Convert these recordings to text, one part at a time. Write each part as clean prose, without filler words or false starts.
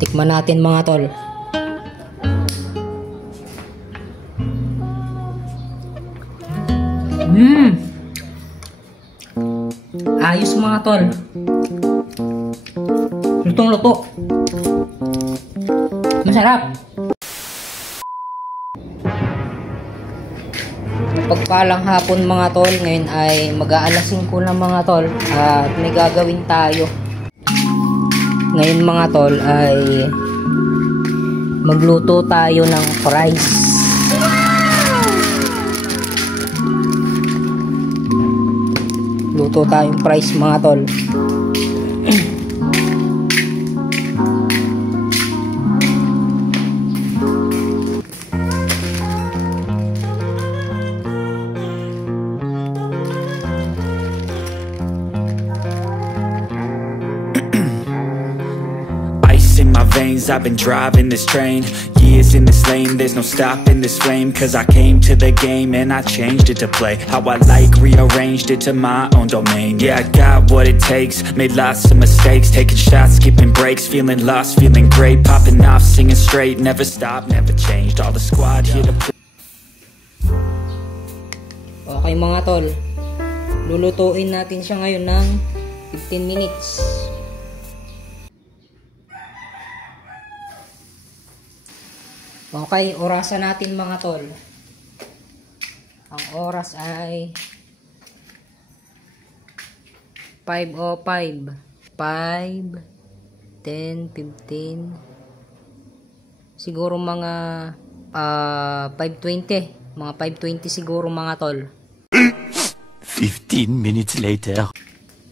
Tikman natin mga tol. Ayos mga tol. Lutong-luto. Masarap. Pagpalang hapon mga tol, ngayon ay mag-aalas 5 na mga tol at may gagawin tayo. Ngayon mga tol ay magluto tayo ng fries. Luto tayong fries mga tol. In my veins, I've been driving this train. Years in this lane, there's no stopping this flame. Cause I came to the game and I changed it to play how I like, rearranged it to my own domain. Yeah, I got what it takes, made lots of mistakes, taking shots, skipping breaks, feeling lost, feeling great, popping off, singing straight, never stopped, never changed. All the squad here to play. Okay mga tol, lulutuin natin siya ngayon ng 15 minutes. Okay, orasan natin mga tol. Ang oras ay 5:05. 5, 10, 15. Siguro mga 5:20. Mga 5:20 siguro mga tol. 15 minutes later.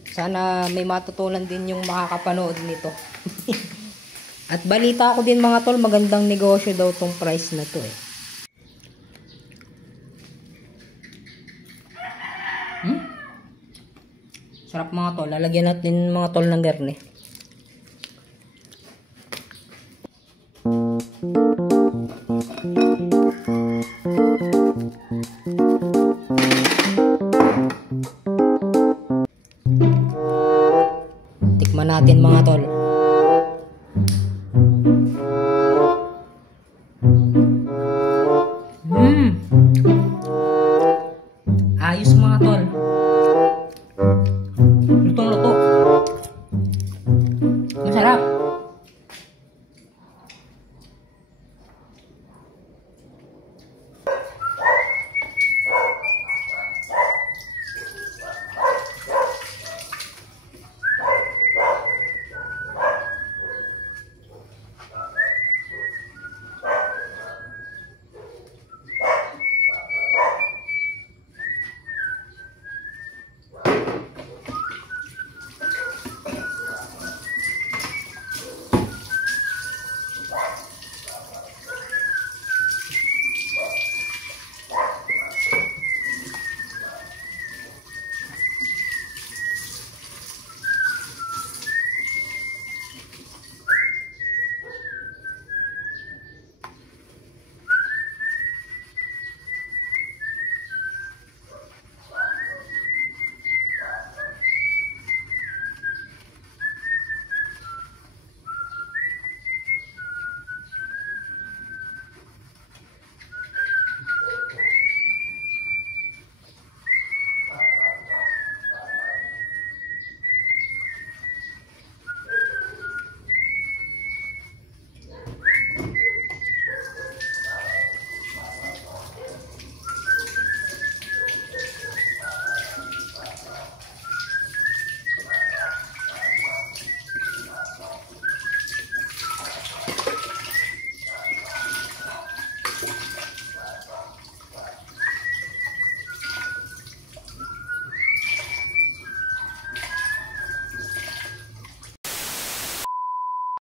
Sana may matutunan din yung makakapanood nito. At balita ko din mga tol, magandang negosyo daw tong price na to eh. Sarap mga tol, lalagyan natin mga tol ng garne.